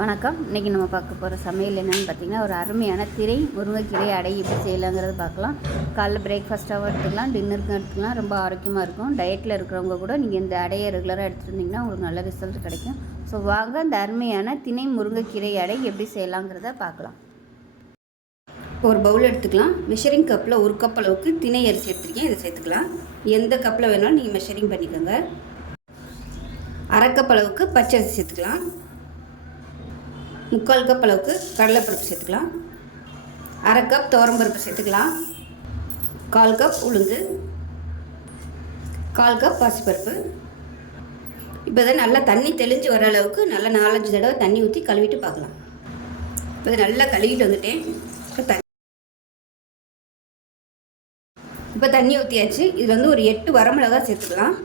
வணக்கம். இன்றைக்கி நம்ம பார்க்க போகிற சமையல் என்னென்னு பார்த்தீங்கன்னா ஒரு அருமையான திரை முருங்கைக்கீரை அடை எப்படி செய்யலாங்கிறது பார்க்கலாம். காலைல பிரேக்ஃபாஸ்ட்டாகவும் எடுத்துக்கலாம் டின்னருக்கும் எடுத்துக்கலாம். ரொம்ப ஆரோக்கியமாக இருக்கும். டயட்டில் இருக்கிறவங்க கூட நீங்கள் இந்த அடையை ரெகுலராக எடுத்துருந்தீங்கன்னா உங்களுக்கு நல்ல ரிசல்ட் கிடைக்கும். ஸோ வாங்க இந்த அருமையான திணை முருங்கைக்கீரை அடை எப்படி செய்யலாங்கிறத பார்க்கலாம். ஒரு பவுல் எடுத்துக்கலாம். மெஷரிங் கப்பில் ஒரு கப் அளவுக்கு திணை அரிசி எடுத்துருக்கேன். இதை சேர்த்துக்கலாம். எந்த கப்பில் வேணாலும் நீங்கள் மெஷரிங் பண்ணிக்கோங்க. அரை கப் அளவுக்கு பச்சை அரிசி சேர்த்துக்கலாம். முக்கால் கப் அளவுக்கு கடலைப்பருப்பு சேர்த்துக்கலாம். அரை கப் துவரம்பருப்பு சேர்த்துக்கலாம். கால் கப் உளுந்து. கால் கப் பாசிப்பருப்பு. இப்போ இதை நல்லா தண்ணி தெளிஞ்சு வர அளவுக்கு நல்லா நாலஞ்சு தடவை தண்ணி ஊற்றி கழுவிட்டு பார்க்கலாம். இப்போ இதை நல்லா கழுவிட்டு வந்துட்டேன். இப்போ தண்ணி இப்போ தண்ணி ஊற்றியாச்சு இதில் வந்து ஒரு எட்டு வரமிளகா சேர்த்துக்கலாம்.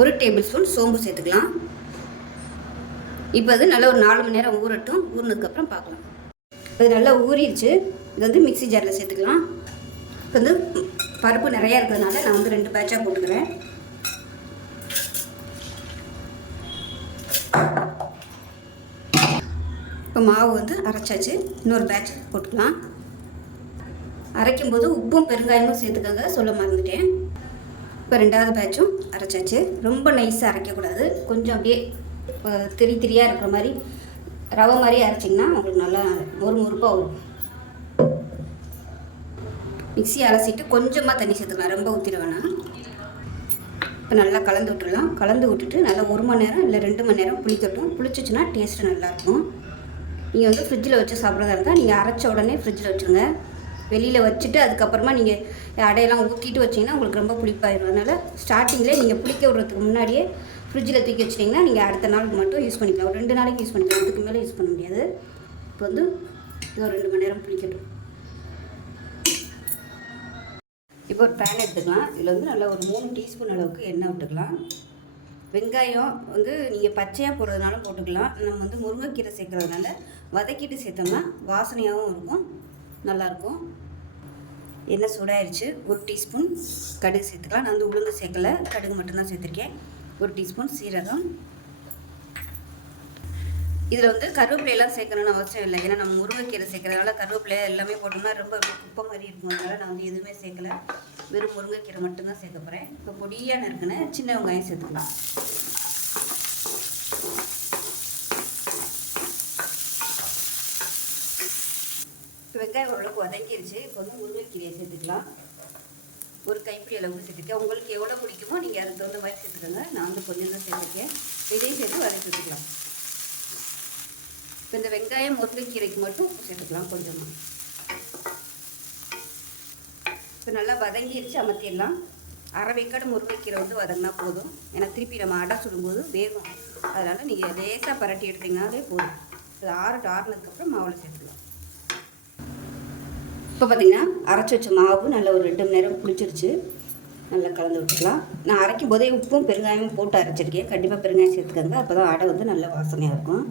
ஒரு டேபிள் ஸ்பூன் சோம்பு சேர்த்துக்கலாம். இப்போ அது நல்லா ஒரு நாலு மணி நேரம் ஊறட்டும். ஊறினதுக்கப்புறம் பார்க்கலாம். இது நல்லா ஊறிடுச்சு. இது வந்து மிக்ஸி ஜாரில் சேர்த்துக்கலாம். இப்போ வந்து பருப்பு நிறையா இருக்கிறதுனால நான் வந்து ரெண்டு பேட்சாக போட்டுக்கிறேன். இப்போ மாவு வந்து அரைச்சாச்சு. இன்னொரு பேட்ச் போட்டுக்கலாம். அரைக்கும் போது உப்பும் பெருங்காயமும் சேர்த்துக்கங்க. சொல்ல மறந்துட்டேன். இப்போ ரெண்டாவது பேட்சும் அரைச்சாச்சு. ரொம்ப நைஸாக அரைக்கக்கூடாது. கொஞ்சம் அப்படியே திரி திரியாக இருக்கிற மாதிரி ரவை மாதிரி அரைச்சிங்கன்னா உங்களுக்கு நல்லா மொறு முறுப்பாக வரும். மிக்சி அலசிட்டு கொஞ்சமாக தண்ணி சேர்த்துக்கலாம். ரொம்ப ஊற்றிட வேணாம். இப்போ நல்லா கலந்து விட்டுடலாம். கலந்து விட்டுட்டு நல்லா ஒரு மணி நேரம் இல்லை ரெண்டு மணி நேரம் புளிக்கட்டும் புளிச்சிச்சுன்னா டேஸ்ட்டு நல்லாயிருக்கும். நீங்கள் வந்து ஃப்ரிட்ஜில் வச்சு சாப்பிட்றதா இருந்தால் நீங்கள் அரைச்ச உடனே ஃப்ரிட்ஜில் வச்சுருங்க. வெளியில் வச்சுட்டு அதுக்கப்புறமா நீங்கள் அடையெல்லாம் ஊற்றிட்டு வச்சிங்கன்னா உங்களுக்கு ரொம்ப புளிப்பாயிடும் அதனால் ஸ்டார்டிங்கில் நீங்கள் புளிக்க விடுறதுக்கு முன்னாடியே ஃப்ரிட்ஜில் தூக்கி வச்சிட்டிங்கன்னா நீங்கள் அடுத்த நாளுக்கு மட்டும் யூஸ் பண்ணிக்கலாம். ஒரு ரெண்டு நாளைக்கு யூஸ் பண்ணிக்கலாம். அதுக்கு மேலே யூஸ் பண்ண முடியாது. இப்போ வந்து இது ஒரு ரெண்டு மணி நேரம் புளிக்கட்டும் இப்போ ஒரு பேன் எடுத்துக்கலாம். இதில் வந்து நல்லா ஒரு மூணு டீஸ்பூன் அளவுக்கு எண்ணெய் விட்டுக்கலாம். வெங்காயம் வந்து நீங்கள் பச்சையாக போடுறதுனாலும் போட்டுக்கலாம். நம்ம வந்து முருங்கைக்கீரை சேர்க்குறதுனால வதக்கிட்டு சேர்த்தோம்னா வாசனையாகவும் இருக்கும். நல்லாயிருக்கும். எண்ணெய் சூடாயிருச்சு. ஒரு டீஸ்பூன் கடுகு சேர்த்துக்கலாம். நான் வந்து உளுந்து சேர்க்கல. கடுகு மட்டும்தான் சேர்த்துருக்கேன். ஒரு டீஸ்பூன் சீரகம். இதில் வந்து கருவேப்பிலையெல்லாம் சேர்க்கணும்னு அவசியம் இல்லை. ஏன்னா நம்ம முருங்கைக்கீரை சேர்க்கறதுனால கருவேப்பிலை எல்லாமே போட்டோம்னா ரொம்ப குப்பை மாதிரி இருக்கும். அதனால் நான் வந்து எதுவுமே சேர்க்கல. வெறும் முருங்கைக்கீரை மட்டும்தான் சேர்க்க போகிறேன் இப்போ பொடியாக நறுக்குன சின்ன வெங்காயம் சேர்த்துக்கலாம். இப்போ வெங்காயம் ஓரளவுக்கு வதங்கிருச்சு. இப்போ வந்து முருங்கைக்கீரையை சேர்த்துக்கலாம். ஒரு கைப்பிடி அளவுக்கு சேர்த்துருக்கேன் உங்களுக்கு எவ்வளோ பிடிக்குமோ நீங்கள் அதுக்கு தகுந்த மாதிரி சேர்த்துக்கோங்க. நான் வந்து கொஞ்சம் தான் சேர்த்துருக்கேன். இதையும் சேர்த்து வதக்கி விட்டுக்கலாம். இப்போ இந்த வெங்காயம் முருங்கைக்கீரைக்கு மட்டும் உப்பு சேர்த்துக்கலாம் கொஞ்சமாக இப்போ நல்லா வதங்கிடுச்சு அமர்த்திடலாம். அரை வேக்காடு முருங்கைக்கீரை வந்து வதங்கினா போதும். ஏன்னா திருப்பி நம்ம அடை சுடும்போது வேகும். அதனால் நீங்கள் லேசாக பரட்டி எடுத்தீங்கனாலே போதும். இது ஆறு ஆறுனதுக்கப்புறம் மாவில் சேர்த்துக்கலாம். இப்போ பார்த்தீங்கன்னா அரைச்சி வச்ச மாவு நல்லா ஒரு ரெண்டு மணி நேரம் புளிச்சிருச்சு. நல்லா கலந்து விட்டுக்கலாம். நான் அரைக்கும் போதே உப்பும் பெருங்காயமும் போட்டு அரைச்சிருக்கேன். கண்டிப்பாக பெருங்காயம் சேர்த்துக்கோங்க அப்போ தான் அடை வந்து நல்லா வாசனையாக இருக்கும்.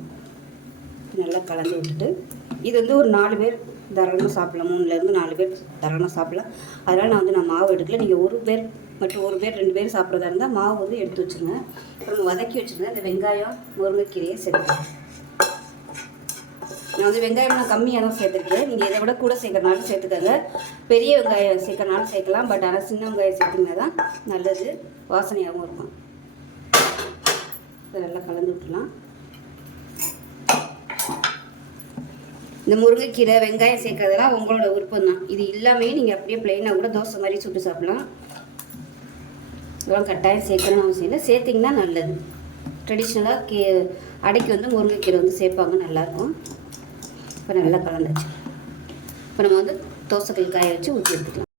நல்லா கலந்து விட்டுட்டு இது வந்து ஒரு நாலு பேர் தாராளமாக சாப்பிடலாம். மூணுலேருந்து நாலு பேர் தாராளமாக சாப்பிடலாம். அதனால் நான் வந்து நான் மாவு எடுக்கல. நீங்கள் ஒரு பேர் மற்றும் ஒரு பேர் ரெண்டு பேர் சாப்பிட்றதா இருந்தால் மாவு வந்து எடுத்து வச்சுருங்க. அப்புறம் வதக்கி வச்சுருந்தேன். இந்த வெங்காயம் முருங்கைக்கீரையை சேர்த்துக்கலாம். நான் வந்து வெங்காயம் நான் கம்மியாக தான் சேர்த்துருக்கேன். நீங்கள் இதை விட கூட சேர்க்கறனாலும் சேர்த்துக்கோங்க. பெரிய வெங்காயம் சேர்க்கறனாலும் சேர்க்கலாம். பட் ஆனால் சின்ன வெங்காயம் சேர்த்திங்கன்னா தான் நல்லது. வாசனையாகவும் இருக்கும். நல்லா கலந்து விட்டுலாம் இந்த முருங்கைக்கீரை வெங்காயம் சேர்க்கறதெல்லாம் உங்களோட விருப்பம் தான். இது இல்லாமே நீங்கள் அப்படியே ப்ளைனாக கூட தோசை மாதிரி சுட்டு சாப்பிடலாம். இதெல்லாம் கட்டாயம் சேர்க்கணும்னு அவசியம் இல்லை. சேர்த்திங்கன்னா நல்லது. ட்ரெடிஷ்னலாக கே அடைக்கு வந்து முருங்கைக்கீரை வந்து சேர்ப்பாங்க. நல்லாயிருக்கும் இப்போ நல்லா கலந்துச்சு இப்போ நம்ம வந்து தோசைக்கல் காய வச்சு ஊற்றி எடுத்துக்கலாம்.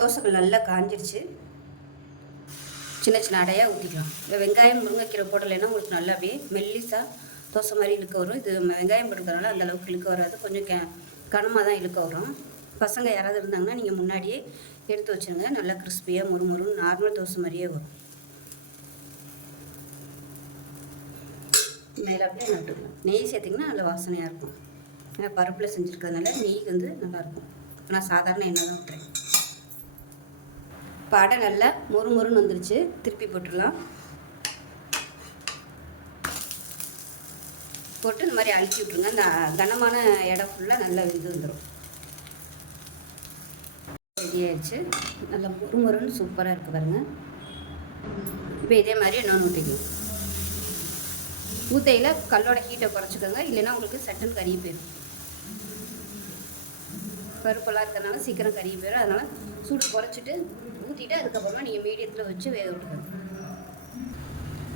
தோசைக்கல் நல்லா காஞ்சிருச்சு. சின்ன சின்ன அடையாக ஊற்றிக்கலாம் இப்போ வெங்காயம் முருங்கைக்கீரை போடலைன்னா உங்களுக்கு நல்லா அப்படியே மெல்லிசாக தோசை மாதிரி இழுக்க வரும். இது வெங்காயம் போட்டுக்கிறனால அந்த அளவுக்கு இழுக்க வராது. கொஞ்சம் கே கனமாக தான் இழுக்க வரும். பசங்க யாராவது இருந்தாங்கன்னா நீங்கள் முன்னாடியே எடுத்து வச்சுருங்க. நல்லா கிறிஸ்பியாக முறுமுறுன்னு நார்மல் தோசை மாதிரியே வரும். மேலே அப்படியே நட்டுக்கலாம். நெய் சேர்த்திங்கன்னா நல்ல வாசனையாக இருக்கும். ஏன்னா பருப்பில் செஞ்சுருக்கிறதுனால நெய் வந்து நல்லாயிருக்கும் நான் சாதாரண எண்ணெய் தான் விட்டுறேன் இப்போ அடை நல்லா மொறு மொறுன்னு வந்துருச்சு. திருப்பி போட்டுடலாம். போட்டு இந்த மாதிரி அழுத்தி விட்ருங்க அந்த கனமான இடம் ஃபுல்லாக நல்லா வெந்து வந்துடும் ரெடி ஆயிடுச்சு. நல்லா மொறு மொறுன்னு சூப்பராக இருக்குது பாருங்க. இப்போ இதே மாதிரி இன்னொன்று ஊற்றிக்கணும் ஊத்தையில் கல்லோட ஹீட்டை குறைச்சிக்கோங்க. இல்லைன்னா உங்களுக்கு சட்டுன்னு கறி போயிடும் பருப்பெல்லாம் இருக்கிறதுனால சீக்கிரம் கறியை போயிடும் அதனால் சூடு குறைச்சிட்டு ஊற்றிட்டு அதுக்கப்புறமா நீங்கள் மீடியத்தில் வச்சு வேக விட்டுக்கோங்க.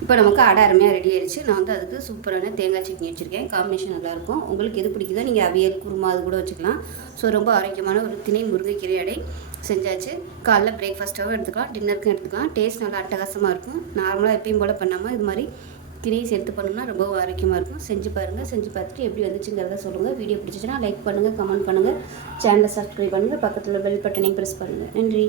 இப்போ நமக்கு அடை அருமையாக ரெடி ஆயிடுச்சு நான் வந்து அதுக்கு சூப்பரான தேங்காய் சட்னி வச்சுருக்கேன். காம்பினேஷன் நல்லாயிருக்கும் உங்களுக்கு எது பிடிக்குதோ நீங்கள் அவியல் குருமா அது கூட வச்சுக்கலாம். ஸோ ரொம்ப ஆரோக்கியமான ஒரு திணை முருங்கைக்கீரை அடை செஞ்சாச்சு. காலைல பிரேக்ஃபாஸ்ட்டாகவும் எடுத்துக்கலாம். டின்னருக்கும் எடுத்துக்கலாம். டேஸ்ட் நல்லா அட்டகாசமாக இருக்கும். நார்மலாக எப்பயும் போல் பண்ணாமல் இது மாதிரி திணையை சேர்த்து பண்ணோம்னா ரொம்ப ஆரோக்கியமாக இருக்கும். செஞ்சு பாருங்கள் செஞ்சு பார்த்துட்டு எப்படி வந்துச்சுங்கிறத சொல்லுங்கள் வீடியோ பிடிச்சிச்சுன்னா லைக் பண்ணுங்கள் கமெண்ட் பண்ணுங்கள் சேனலை சப்ஸ்கிரைப் பண்ணுங்கள் பக்கத்தில் பெல் பட்டனையும் ப்ரெஸ் பண்ணுங்கள் நன்றி.